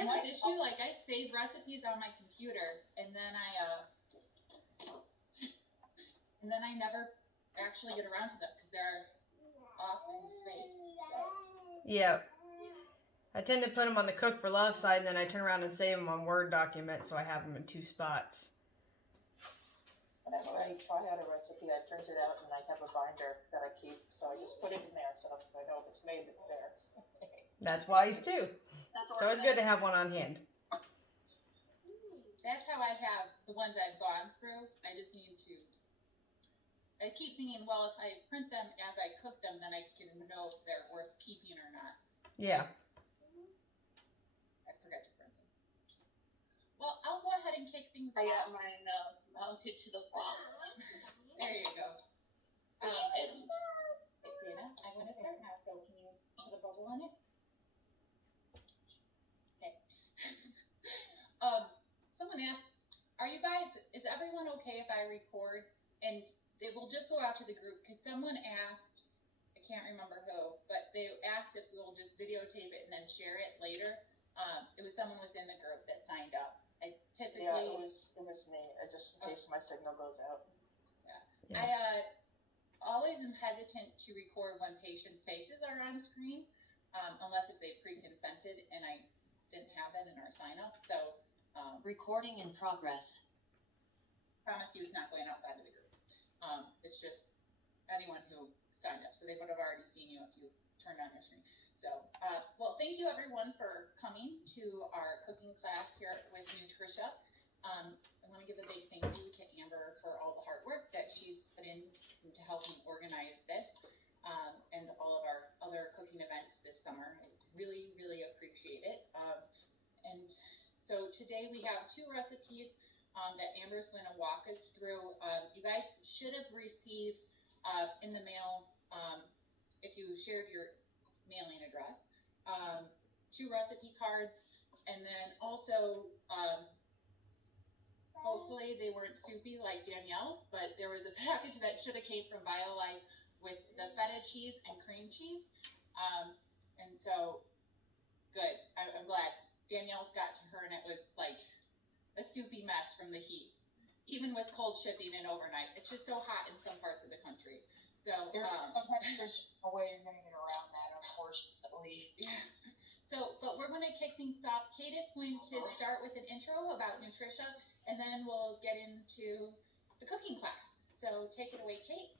I have this issue, like I save recipes on my computer and then I never actually get around to them because they're off in space. So. Yeah. I tend to put them on the cook for love side, and then I turn around and save them on Word documents, so I have them in 2 spots. Whenever I try out a recipe, I print it out and I have a binder that I keep, so I just put it in there so I know if it's made there. That's wise too. So it's good to have one on hand. That's how I have the ones I've gone through. I just need to. I keep thinking, well, if I print them as I cook them, then I can know if they're worth keeping or not. Yeah. I forgot to print them. Well, I'll go ahead and kick things off. I got mine mounted to the wall. There you go. Dana, I'm going to start now, so can you put a bubble on it? Okay. Someone asked, is everyone okay if I record? And it will just go out to the group because someone asked, I can't remember who, but they asked if we'll just videotape it and then share it later. It was someone within the group that signed up. Yeah, it was me. Just in case my signal goes out. Yeah. I always am hesitant to record when patients' faces are on screen, unless if they pre-consented, and I didn't have that in our sign-up. So recording in progress. Promise you, it's not going outside of the group. It's just anyone who signed up, so they would have already seen you if you turned on your screen. So, well, thank you everyone for coming to our cooking class here with Nutricia. I want to give a big thank you to Amber for all the hard work that she's put in to help me organize this and all of our other cooking events this summer. I really, really appreciate it. And so today we have 2 recipes that Amber's going to walk us through. You guys should have received in the mail, if you shared your mailing address, 2 recipe cards, and then also hopefully they weren't soupy like Danielle's, but there was a package that should have came from BioLife with the feta cheese and cream cheese, and so good. I'm glad Danielle's got to her and it was like a soupy mess from the heat, even with cold shipping and overnight. It's just so hot in some parts of the country. So sometimes there's no way you're going to get around that, unfortunately. Yeah. So, but we're going to kick things off. Kate is going to start with an intro about Nutricia, and then we'll get into the cooking class. So take it away, Kate.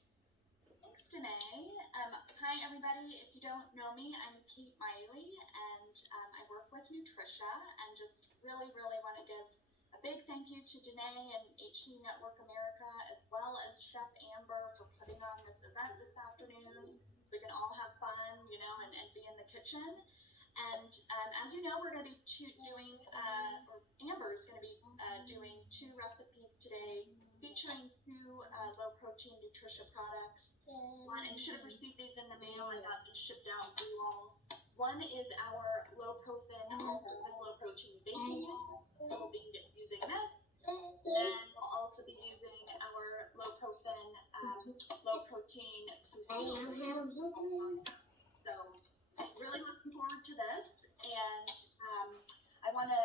Thanks, Danae. Hi, everybody. If you don't know me, I'm Kate Miley, and I work with Nutricia, and just really, really want to give a big thank you to Danae and HC Network America, as well as Chef Amber for putting on this event this afternoon so we can all have fun, and be in the kitchen. And as you know, we're going to be Amber's going to be doing 2 recipes today featuring 2 low-protein Nutricia products. And you should have received these in the mail. I got these shipped out for you all. One is our low-protein low-protein baking mix, so we'll be using this. And we'll also be using our low-protein fusilli. So really looking forward to this, and I want to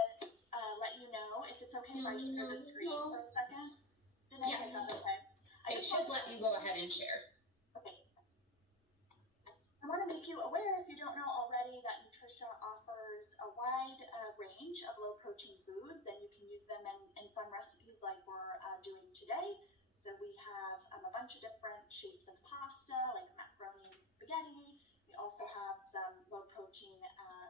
let you know if it's okay if I share the screen for a second. Danae, yes. Okay. It should let you go ahead and share. Okay. I want to make you aware, if you don't know already, that Nutricia offers a wide range of low-protein foods, and you can use them in fun recipes like we're doing today. So we have a bunch of different shapes of pasta, like macaroni and spaghetti. We also have some low-protein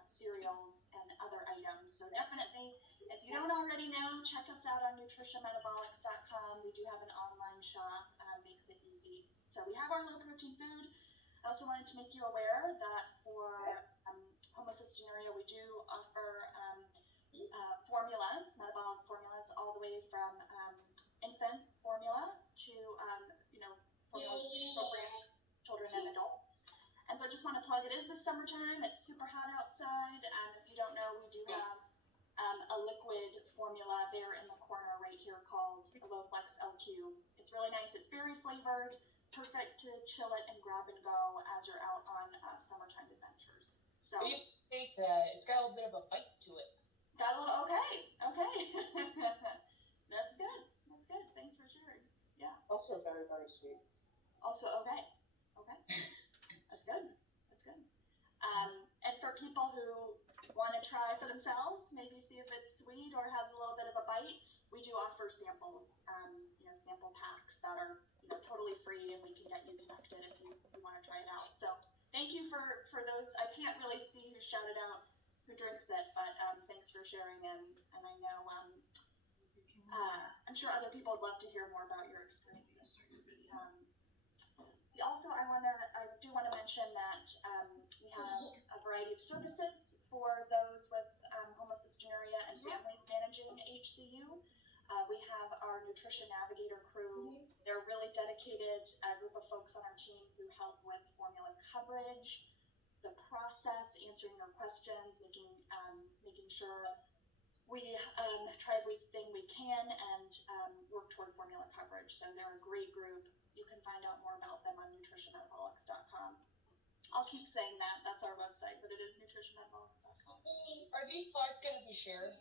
cereals and other items. So definitely, if you don't already know, check us out on nutritiametabolics.com. We do have an online shop, makes it easy. So we have our low-protein food. I also wanted to make you aware that for homocystinuria, we do offer formulas, metabolic formulas, all the way from infant formula to, formulas appropriate for children and adults. And so I just want to plug, it is the summertime, it's super hot outside, and if you don't know, we do have a liquid formula there in the corner right here called Low Flex LQ. It's really nice, it's very flavored, perfect to chill it and grab and go as you're out on summertime adventures. So it's got a little bit of a bite to it. got a little, okay. That's good. Thanks for sharing. Yeah. Also very, very sweet. Also, okay. That's good. And for people who want to try for themselves, maybe see if it's sweet or has a little bit of a bite, we do offer samples, sample packs that are, totally free, and we can get you connected if you want to try it out. So thank you for those. I can't really see who shouted out who drinks it, but thanks for sharing, and I know I'm sure other people would love to hear more about your experiences. I do want to mention that we have a variety of services for those with homocystinuria and families managing HCU. We have our Nutrition Navigator crew. They're a really dedicated group of folks on our team who help with formula coverage, the process, answering your questions, making sure we try everything we can and work toward formula coverage. So they're a great group. You can find out more about them on nutritionmetabolics.com. I'll keep saying that. That's our website, but it is nutritionmetabolics.com. Are these slides going to be shared?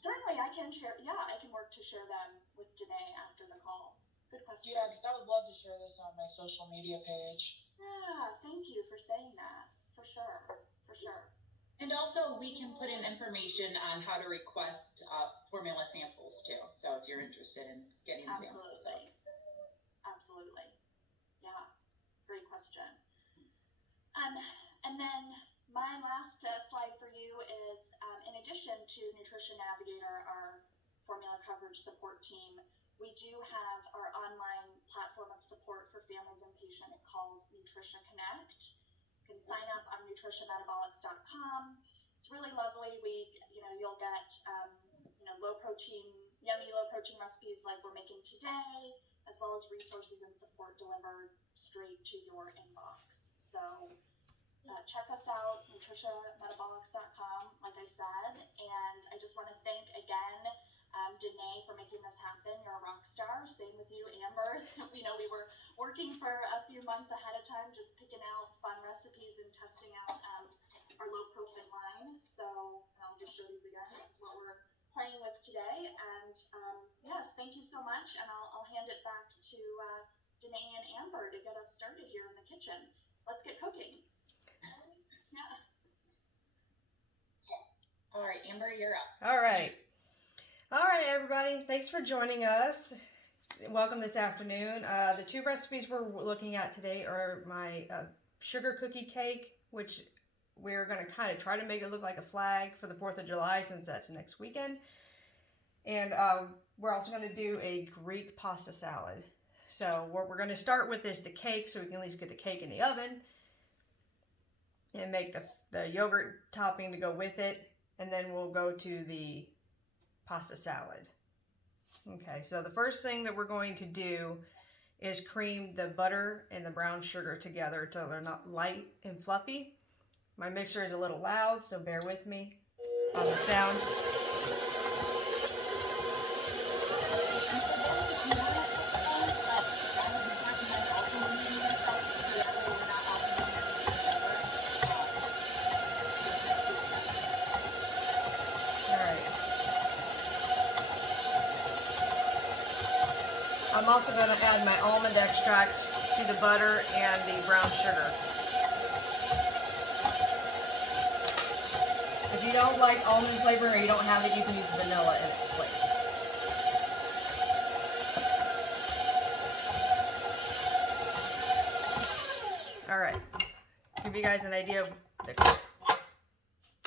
Certainly, I can share. Yeah, I can work to share them with Danae after the call. Good question. Yeah, because I would love to share this on my social media page. Yeah, thank you for saying that. For sure. And also, we can put in information on how to request formula samples too. So if you're interested in getting samples. Absolutely. Yeah, great question. And then my last slide for you is, in addition to Nutrition Navigator, our formula coverage support team, we do have our online platform of support for families and patients called Nutricia Connect. You can sign up on nutritionmetabolics.com. It's really lovely. You'll get yummy low protein recipes like we're making today, as well as resources and support delivered straight to your inbox. So check us out, nutritionmetabolics.com, like I said. And I just want to thank again Danae for making this happen. You're a rock star. Same with you, Amber. We were working for a few months ahead of time, just picking out fun recipes and testing out our low profit line. So I'll just show these again. This is what we're playing with today. And yes, thank you so much. And I'll hand it back to Danae and Amber to get us started here in the kitchen. Let's get cooking. Yeah. All right, Amber, you're up. All right, everybody. Thanks for joining us. Welcome this afternoon. The two recipes we're looking at today are my sugar cookie cake, which we're going to kind of try to make it look like a flag for the 4th of July since that's next weekend. And we're also going to do a Greek pasta salad. So what we're going to start with is the cake, so we can at least get the cake in the oven and make the yogurt topping to go with it. And then we'll go to the pasta salad. Okay, so the first thing that we're going to do is cream the butter and the brown sugar together until they're not light and fluffy. My mixer is a little loud, so bear with me on the sound. I'm also going to add my almond extract to the butter and the brown sugar. If you don't like almond flavor or you don't have it, you can use vanilla in its place. Alright, give you guys an idea of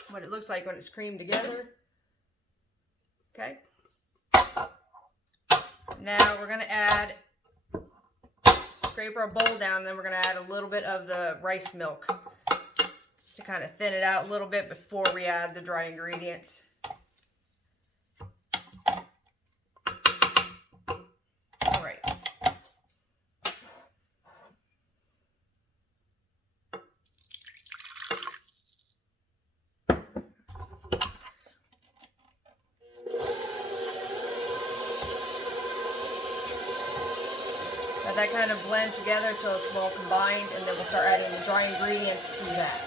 what it looks like when it's creamed together. Okay. Now we're going to scrape our bowl down, and then we're going to add a little bit of the rice milk to kind of thin it out a little bit before we add the dry ingredients. All right. Let that kind of blend together until it's well combined, and then we'll start adding the dry ingredients to that.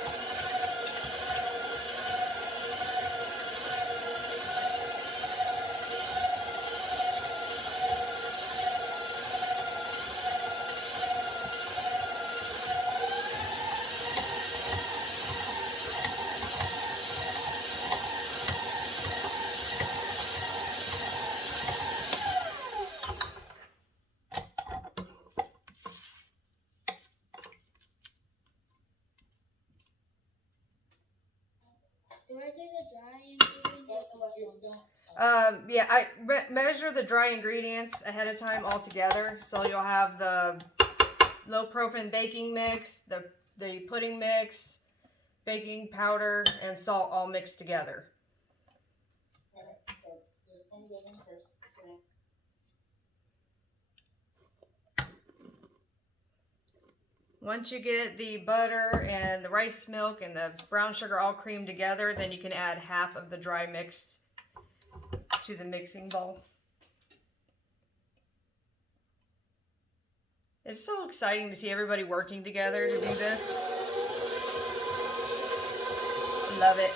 Yeah, I measure the dry ingredients ahead of time all together. So you'll have the low profile baking mix, the pudding mix, baking powder, and salt all mixed together. Okay, so this one goes in first. So Once you get the butter and the rice milk and the brown sugar all creamed together, then you can add half of the dry mix to the mixing bowl. It's so exciting to see everybody working together to do this. Love it.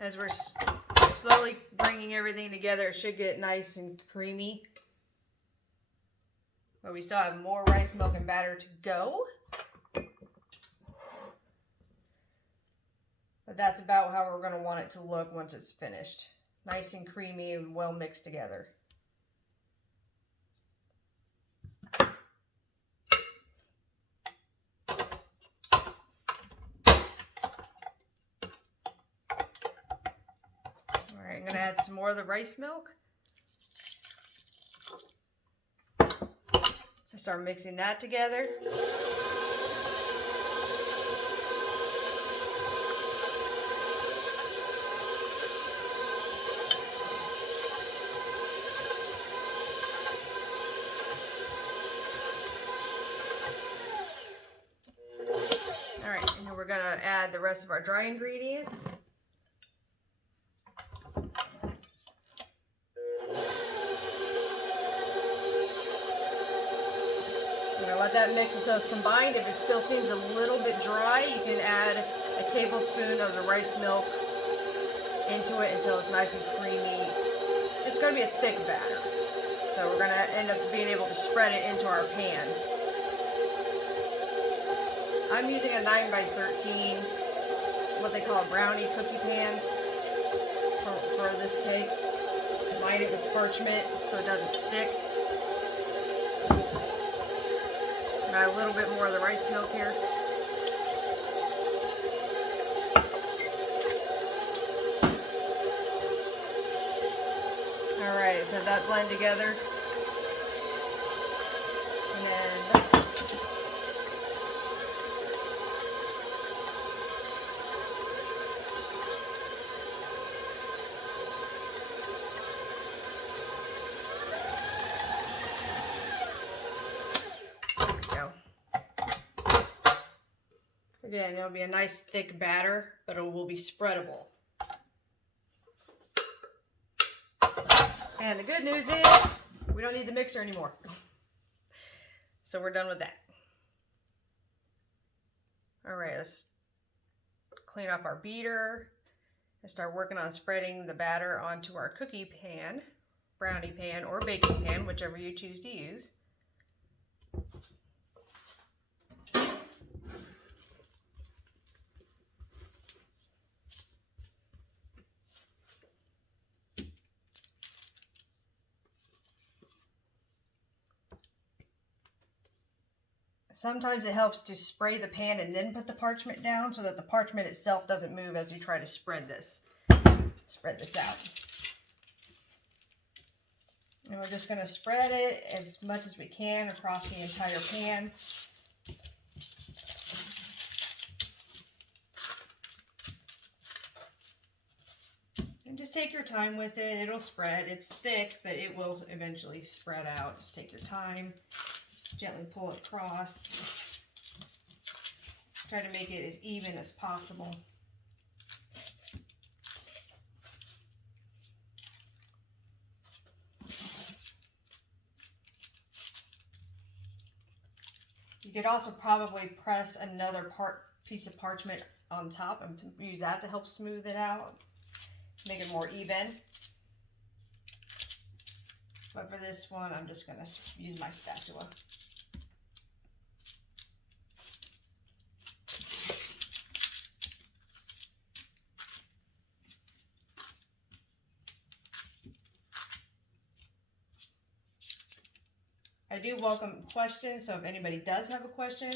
As we're slowly bringing everything together, it should get nice and creamy. But we still have more rice milk and batter to go. But that's about how we're going to want it to look once it's finished. Nice and creamy and well mixed together. Alright, I'm going to add some more of the rice milk. Start mixing that together. Alright, and then we're going to add the rest of our dry ingredients. Let that mix until it's combined. If it still seems a little bit dry, you can add a tablespoon of the rice milk into it until it's nice and creamy. It's going to be a thick batter. So we're going to end up being able to spread it into our pan. I'm using a 9x13, what they call a brownie cookie pan for this cake. Line it with parchment so it doesn't stick. Add a little bit more of the rice milk here. Alright, so that blend together. And then again, it'll be a nice thick batter, but it will be spreadable. And the good news is we don't need the mixer anymore. So we're done with that. All right, let's clean up our beater and start working on spreading the batter onto our cookie pan, brownie pan, or baking pan, whichever you choose to use. Sometimes it helps to spray the pan and then put the parchment down so that the parchment itself doesn't move as you try to spread this out. And we're just going to spread it as much as we can across the entire pan. And just take your time with it. It'll spread. It's thick, but it will eventually spread out. Just take your time. Gently pull it across. Try to make it as even as possible. You could also probably press another piece of parchment on top and use that to help smooth it out, make it more even. But for this one, I'm just going to use my spatula. I do welcome questions, so if anybody does have a question,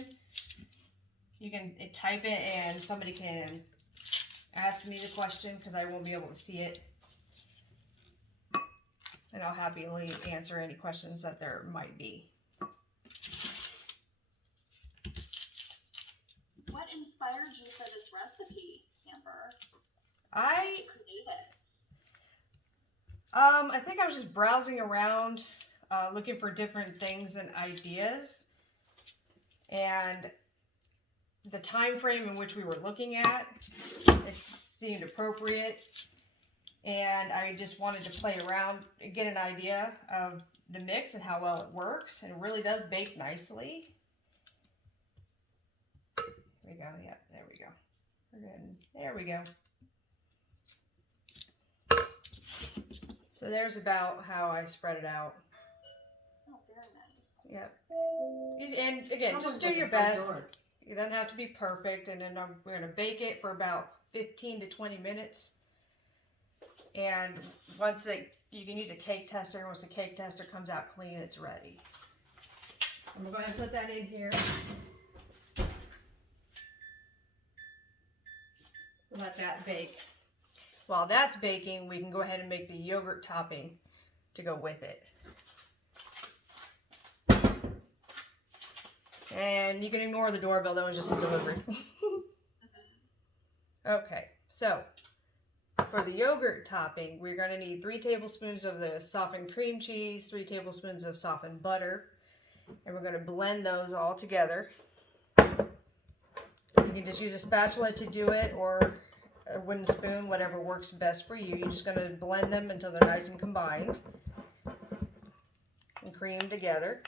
you can type it and somebody can ask me the question because I won't be able to see it. And I'll happily answer any questions that there might be. What inspired you for this recipe, Amber? I To create it? I think I was just browsing around, looking for different things and ideas, and the time frame in which we were looking at, it seemed appropriate, and I just wanted to play around and get an idea of the mix and how well it works, and it really does bake nicely. There we go. Yeah, there we go. There we go. So there's about how I spread it out. Oh, very nice. Yep. And again, just do your best. It doesn't have to be perfect. And then we're going to bake it for about 15 to 20 minutes. And once you can use a cake tester. Once the cake tester comes out clean, it's ready. I'm going to go ahead and put that in here. Let that bake. While that's baking, we can go ahead and make the yogurt topping to go with it. And you can ignore the doorbell, that was just a delivery. Okay, so for the yogurt topping, we're going to need 3 tablespoons of the softened cream cheese, 3 tablespoons of softened butter, and we're going to blend those all together. You can just use a spatula to do it, or a wooden spoon, whatever works best for you. You're just going to blend them until they're nice and combined and cream together.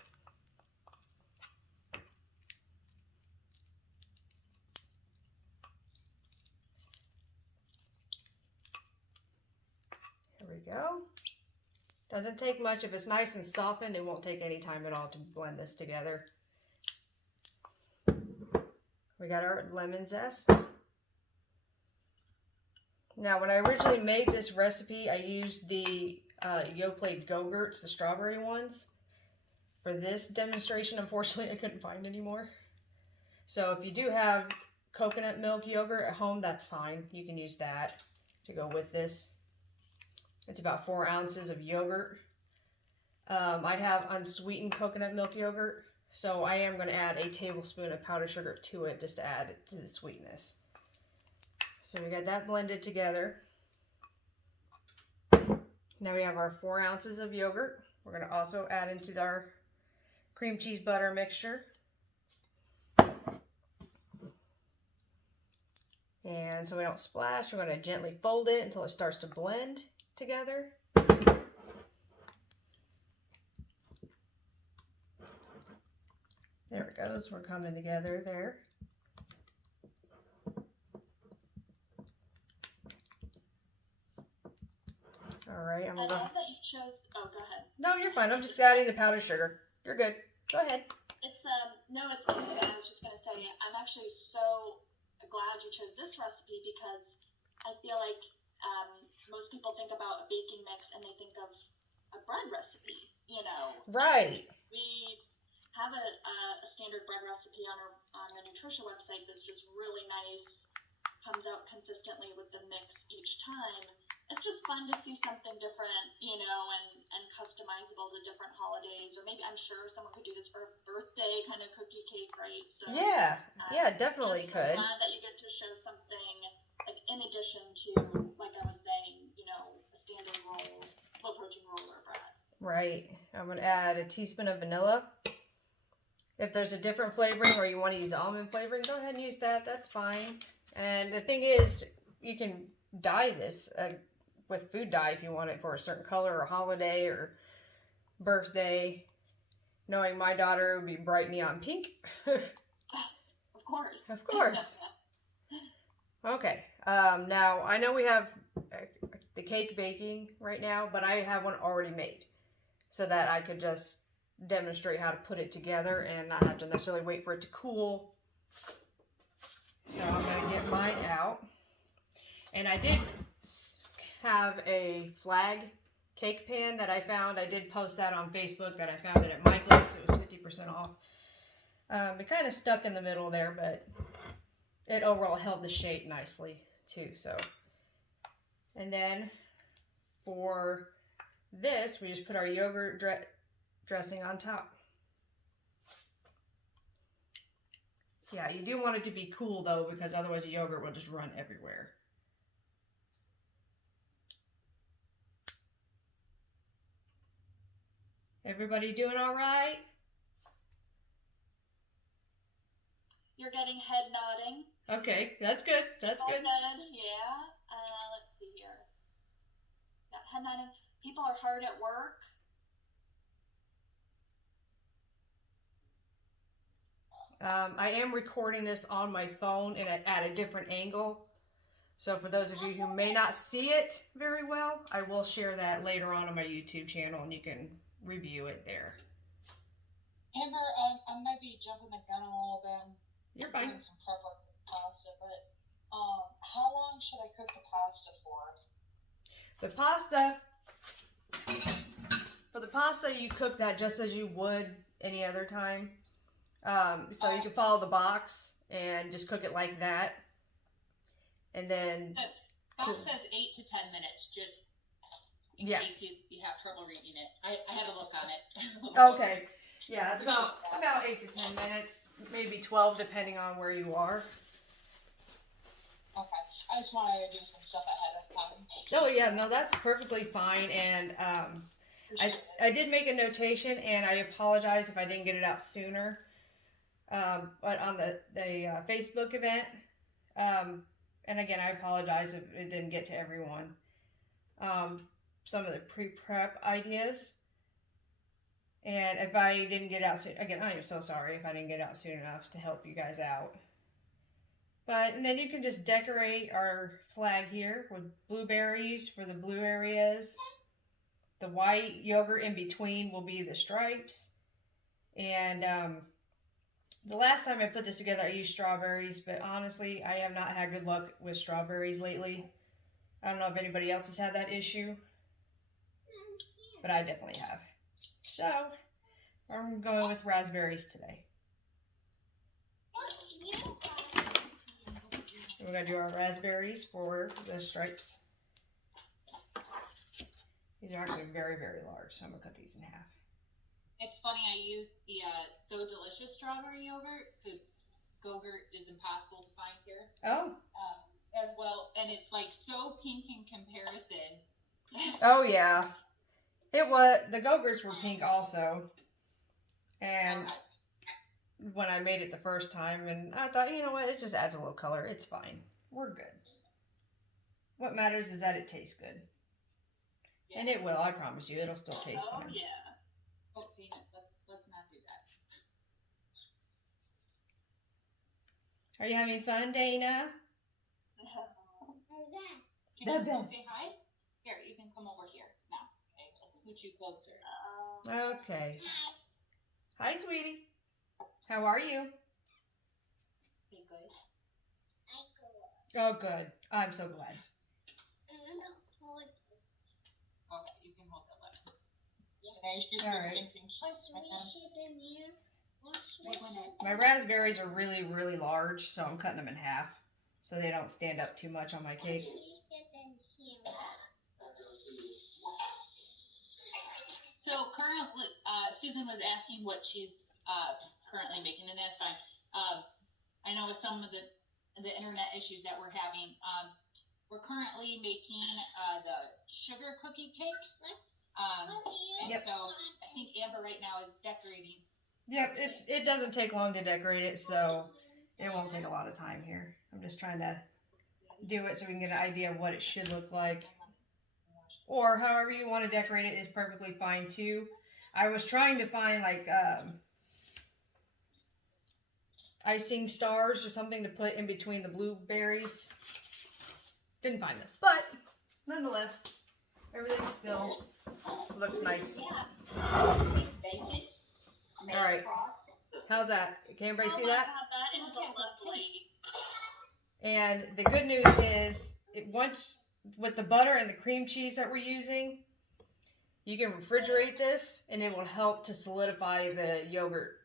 There we go. Doesn't take much. If it's nice and softened, it won't take any time at all to blend this together. We got our lemon zest. Now, when I originally made this recipe, I used the Yoplait Go-Gurts, the strawberry ones. For this demonstration, unfortunately, I couldn't find any more. So if you do have coconut milk yogurt at home, that's fine. You can use that to go with this. It's about 4 ounces of yogurt. I have unsweetened coconut milk yogurt, so I am going to add a tablespoon of powdered sugar to it just to add it to the sweetness. So we got that blended together. Now we have our 4 ounces of yogurt. We're going to also add into our cream cheese butter mixture. And so we don't splash, we're going to gently fold it until it starts to blend together. There it goes, we're coming together there. Alright, I'm I gonna love that you chose. Oh, go ahead. No, you're fine. I'm just adding the powdered sugar. You're good. Go ahead. It's no, it's good. I was just gonna say I'm actually so glad you chose this recipe because I feel like most people think about a baking mix and they think of a bread recipe. You know. Right. We have a standard bread recipe on the Nutricia website that's just really nice. Comes out consistently with the mix each time. It's just fun to see something different, you know, and customizable to different holidays, or maybe I'm sure someone could do this for a birthday kind of cookie cake, right? So Yeah, definitely just could. So glad that you get to show something like in addition to, like I was saying, you know, a standard roll, low protein roll or bread. Right. I'm gonna add a teaspoon of vanilla. If there's a different flavoring or you want to use almond flavoring, go ahead and use that. That's fine. And the thing is, you can dye this with food dye if you want it for a certain color or holiday or birthday. Knowing my daughter, it would be bright neon pink. Yes, of course. Of course. Okay. Now, I know we have the cake baking right now, but I have one already made so that I could just demonstrate how to put it together and not have to necessarily wait for it to cool. So I'm going to get mine out. And I did have a flag cake pan that I found. I did post that on Facebook that I found it at Michael's. It was 50% off. It kind of stuck in the middle there, but it overall held the shape nicely too. So, and then for this, we just put our yogurt dressing on top. Yeah, you do want it to be cool though, because otherwise the yogurt will just run everywhere. Everybody doing all right? You're getting head nodding. Okay, that's good. That's All good. Yeah. Let's see here. Yeah, head nodding. People are hard at work. I am recording this on my phone and at a different angle. So for those of you who may not see it very well, I will share that later on my YouTube channel and you can review it there. Amber, I might be jumping the gun a little bit. You're fine. Doing some prep work with pasta, but how long should I cook the pasta for? The pasta, for the pasta, you cook that just as you would any other time. So you can follow the box and just cook it like that. And then... The box says 8 to 10 minutes, just in case you have trouble reading it. I had a look on it. Okay. Yeah, it's about 8 to 10 minutes, maybe 12 depending on where you are. Okay. I just wanted to do some stuff ahead of time. Oh yeah, no, that's perfectly fine. And I did make a notation, and I apologize if I didn't get it out sooner. But on the Facebook event, and again, I apologize if it didn't get to everyone. Some of the pre-prep ideas. And if I didn't get it out soon, again, I am so sorry if I didn't get it out soon enough to help you guys out. But, and then you can just decorate our flag here with blueberries for the blue areas. The white yogurt in between will be the stripes. And the last time I put this together, I used strawberries, but honestly, I have not had good luck with strawberries lately. I don't know if anybody else has had that issue, but I definitely have. So, I'm going with raspberries today. We're going to do our raspberries for the stripes. These are actually very, very large, so I'm going to cut these in half. It's funny, I used the So Delicious strawberry yogurt because Go-Gurt is impossible to find here. Oh. As well, and it's like so pink in comparison. Oh, yeah. It was, the Go-Gurts were pink also. And when I made it the first time, and I thought, you know what, it just adds a little color. It's fine. We're good. What matters is that it tastes good. Yeah. And it will, I promise you. It'll still taste fine. Oh, yeah. Oh, damn it. Let's not do that. Are you having fun, Dana? Can you come say hi? Here, you can come over here now. Okay, let's scoot you closer. Okay. Hi, sweetie. How are you? Say good. Oh, good. I'm so glad. Okay, you can hold that letter. All right. My raspberries are really, really large, so I'm cutting them in half so they don't stand up too much on my cake. So currently, Susan was asking what she's currently making, and that's fine. I know with some of the internet issues that we're having, we're currently making the sugar cookie cake. And Yep. so I think Amber right now is decorating. Yep, it doesn't take long to decorate it, so it won't take a lot of time here. I'm just trying to do it so we can get an idea of what it should look like. Or however you want to decorate it is perfectly fine too. I was trying to find like icing stars or something to put in between the blueberries. Didn't find them, but nonetheless, everything still looks nice. All right, how's that? Can everybody see that? That is lovely. And the good news is, once with the butter and the cream cheese that we're using, You can refrigerate this and it will help to solidify the yogurt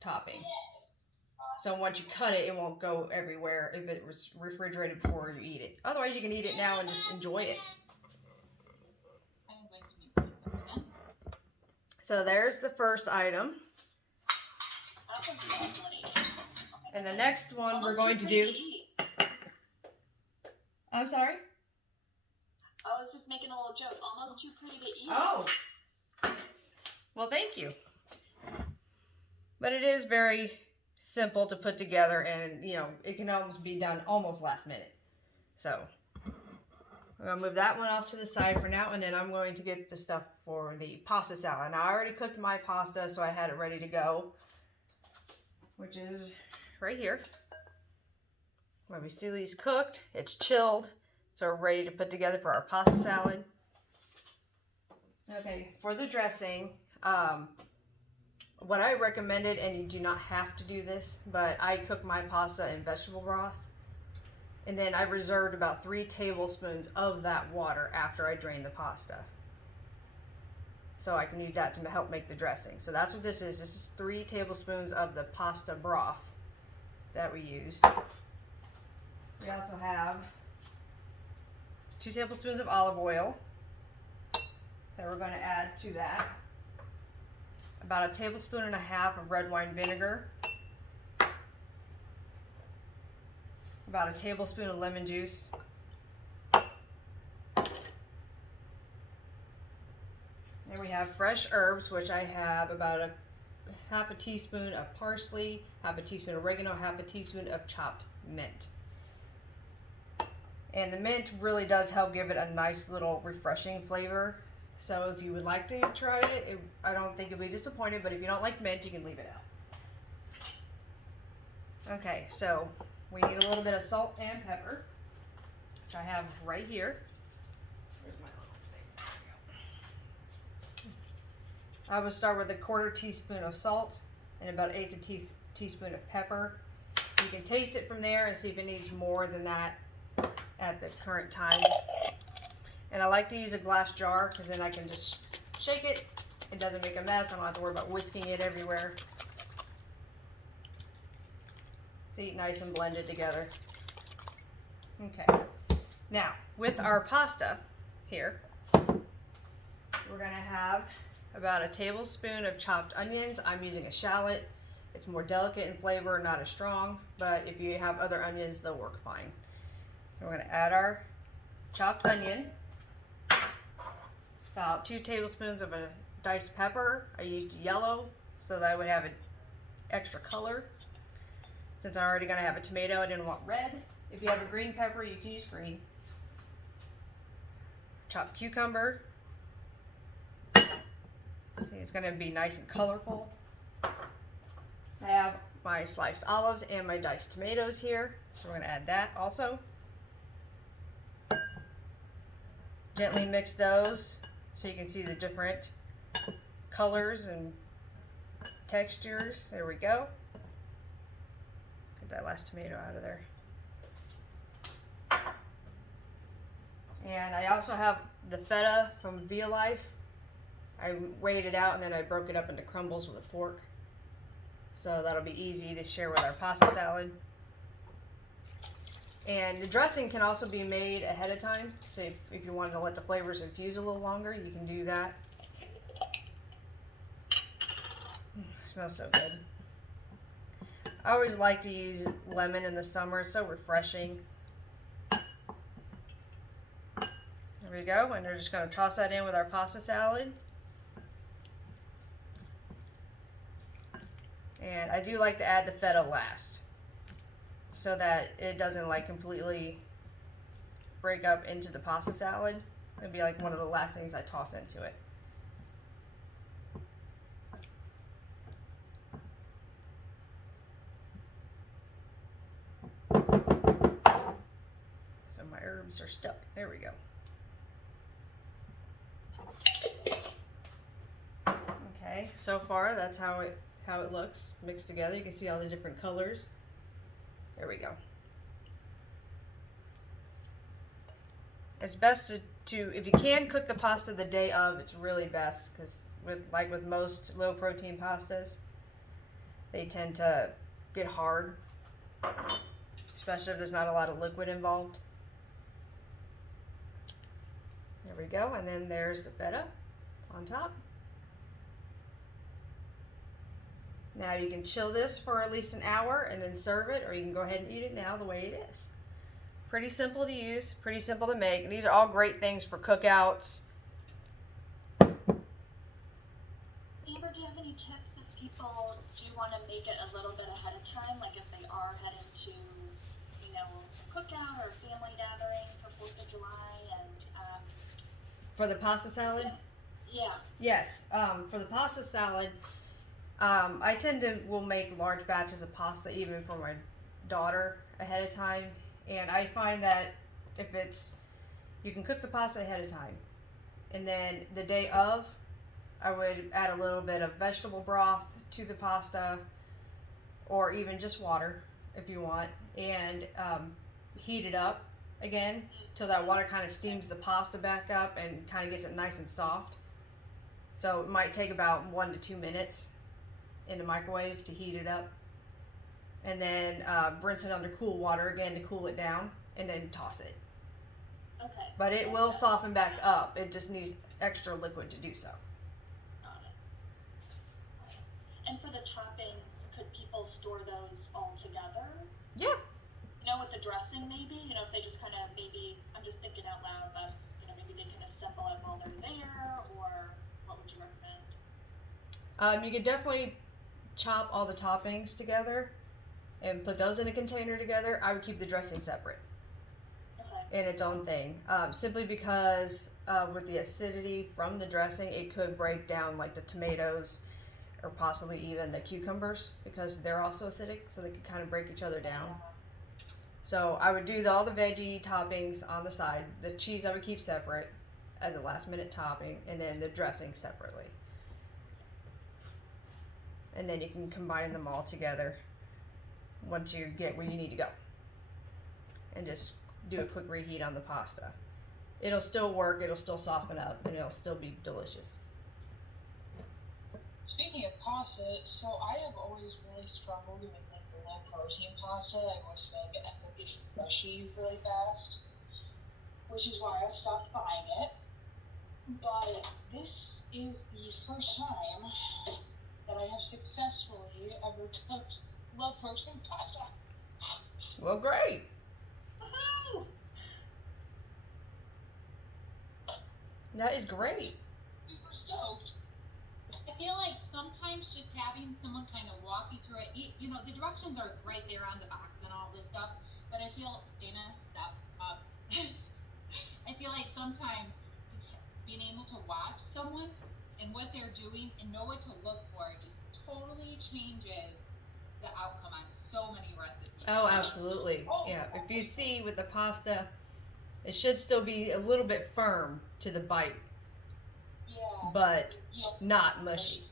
topping. So once you cut it, it won't go everywhere if it was refrigerated before you eat it. Otherwise, you can eat it now and just enjoy it. I'm going to mute myself again. So there's the first item. That was lovely. And the next one Almost we're going too to pretty do... eat. I'm sorry? I was just making a little joke. Almost too pretty to eat. Oh. Well, thank you. But it is very simple to put together, and you know, it can almost be done almost last minute. So I'm gonna move that one off to the side for now, and then I'm going to get the stuff for the pasta salad. Now I already cooked my pasta, so I had it ready to go, which is right here. When we see these cooked, it's chilled, so we're ready to put together for our pasta salad. Okay, for the dressing, what I recommended, and you do not have to do this, but I cook my pasta in vegetable broth, and then I reserved about 3 tablespoons of that water after I drain the pasta. So I can use that to help make the dressing. So that's what this is. This is 3 tablespoons of the pasta broth that we used. We also have 2 tablespoons of olive oil that we're going to add to that. About 1.5 tablespoons of red wine vinegar. About 1 tablespoon of lemon juice. And we have fresh herbs, which I have about 1/2 teaspoon of parsley, 1/2 teaspoon of oregano, 1/2 teaspoon of chopped mint. And the mint really does help give it a nice little refreshing flavor. So if you would like to try it, I don't think you'll be disappointed, but if you don't like mint, you can leave it out. Okay, so we need a little bit of salt and pepper, which I have right here. Where's my little thing? There we go. I would start with 1/4 teaspoon of salt and about 1/8 teaspoon of pepper. You can taste it from there and see if it needs more than that at the current time. And I like to use a glass jar because then I can just shake it. It doesn't make a mess. I don't have to worry about whisking it everywhere. See, nice and blended together. Okay. Now, with our pasta here, we're going to have about 1 tablespoon of chopped onions. I'm using a shallot. It's more delicate in flavor, not as strong, but if you have other onions, they'll work fine. So we're going to add our chopped onion. About 2 tablespoons of a diced pepper. I used yellow so that I would have an extra color. Since I'm already going to have a tomato, I didn't want red. If you have a green pepper, you can use green. Chopped cucumber. See, it's going to be nice and colorful. I have my sliced olives and my diced tomatoes here, so we're going to add that also. Gently mix those so you can see the different colors and textures. There we go. Get that last tomato out of there. And I also have the feta from Via Life. I weighed it out and then I broke it up into crumbles with a fork. So that'll be easy to share with our pasta salad. And the dressing can also be made ahead of time. So if you wanted to let the flavors infuse a little longer, you can do that. It smells so good. I always like to use lemon in the summer. It's so refreshing. There we go. And we're just going to toss that in with our pasta salad. And I do like to add the feta last, so that it doesn't like completely break up into the pasta salad. It'd be like one of the last things I toss into it. So my herbs are stuck. There we go. Okay, so far that's how it looks mixed together. You can see all the different colors. There we go. It's best to if you can cook the pasta the day of, it's really best, because with most low protein pastas, they tend to get hard, especially if there's not a lot of liquid involved. There we go, and then there's the feta on top. Now you can chill this for at least an hour and then serve it, or you can go ahead and eat it now the way it is. Pretty simple to use, pretty simple to make. And these are all great things for cookouts. Amber, do you have any tips if people do want to make it a little bit ahead of time, like if they are heading to, a cookout or family gathering for 4th of July and For the pasta salad? yeah. Yes. For the pasta salad, I will make large batches of pasta even for my daughter ahead of time. And I find that you can cook the pasta ahead of time. And then the day of, I would add a little bit of vegetable broth to the pasta, or even just water if you want, and heat it up again till that water kind of steams the pasta back up and kind of gets it nice and soft. So it might take about 1 to 2 minutes in the microwave to heat it up. And then rinse it under cool water again to cool it down, and then toss it. Okay. But it will soften back up. It just needs extra liquid to do so. Got it. And for the toppings, could people store those all together? Yeah. With the dressing maybe? If they just kind of maybe, I'm just thinking out loud, but, maybe they can assemble it while they're there, or what would you recommend? You could definitely chop all the toppings together and put those in a container together. I would keep the dressing separate in its own thing, simply because with the acidity from the dressing, it could break down like the tomatoes or possibly even the cucumbers, because they're also acidic, so they could kind of break each other down. So I would do all the veggie toppings on the side. The cheese I would keep separate as a last minute topping, and then the dressing separately. And then you can combine them all together once you get where you need to go. And just do a quick reheat on the pasta. It'll still work, it'll still soften up, and it'll still be delicious. Speaking of pasta, so I have always really struggled with the low protein pasta. I always feel like it ends up getting mushy really fast, which is why I stopped buying it. But this is the first time that I have successfully ever cooked low protein pasta. Well, great. Woohoo! That is great. Super stoked. I feel like sometimes just having someone kind of walk you through it, the directions are right there on the box and all this stuff, but I feel, Dana, stop up. I feel like sometimes just being able to watch someone and what they're doing and know what to look for just totally changes the outcome on so many recipes. Oh, absolutely. Yeah, if you see with the pasta, it should still be a little bit firm to the bite, but not mushy.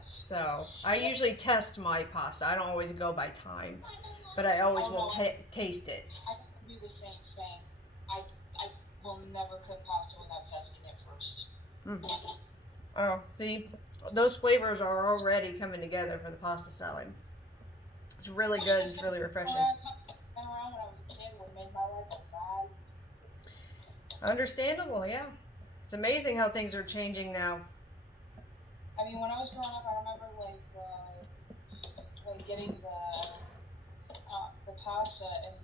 So I usually test my pasta. I don't always go by time, but I always will taste it. I do the same thing. I will never cook pasta without testing it first. Mm-hmm. Oh, see, those flavors are already coming together for the pasta salad. It's really good. It's really refreshing. Around when I was a kid, what made my life a bad. Understandable, yeah. It's amazing how things are changing now. I mean, when I was growing up, I remember getting the pasta, and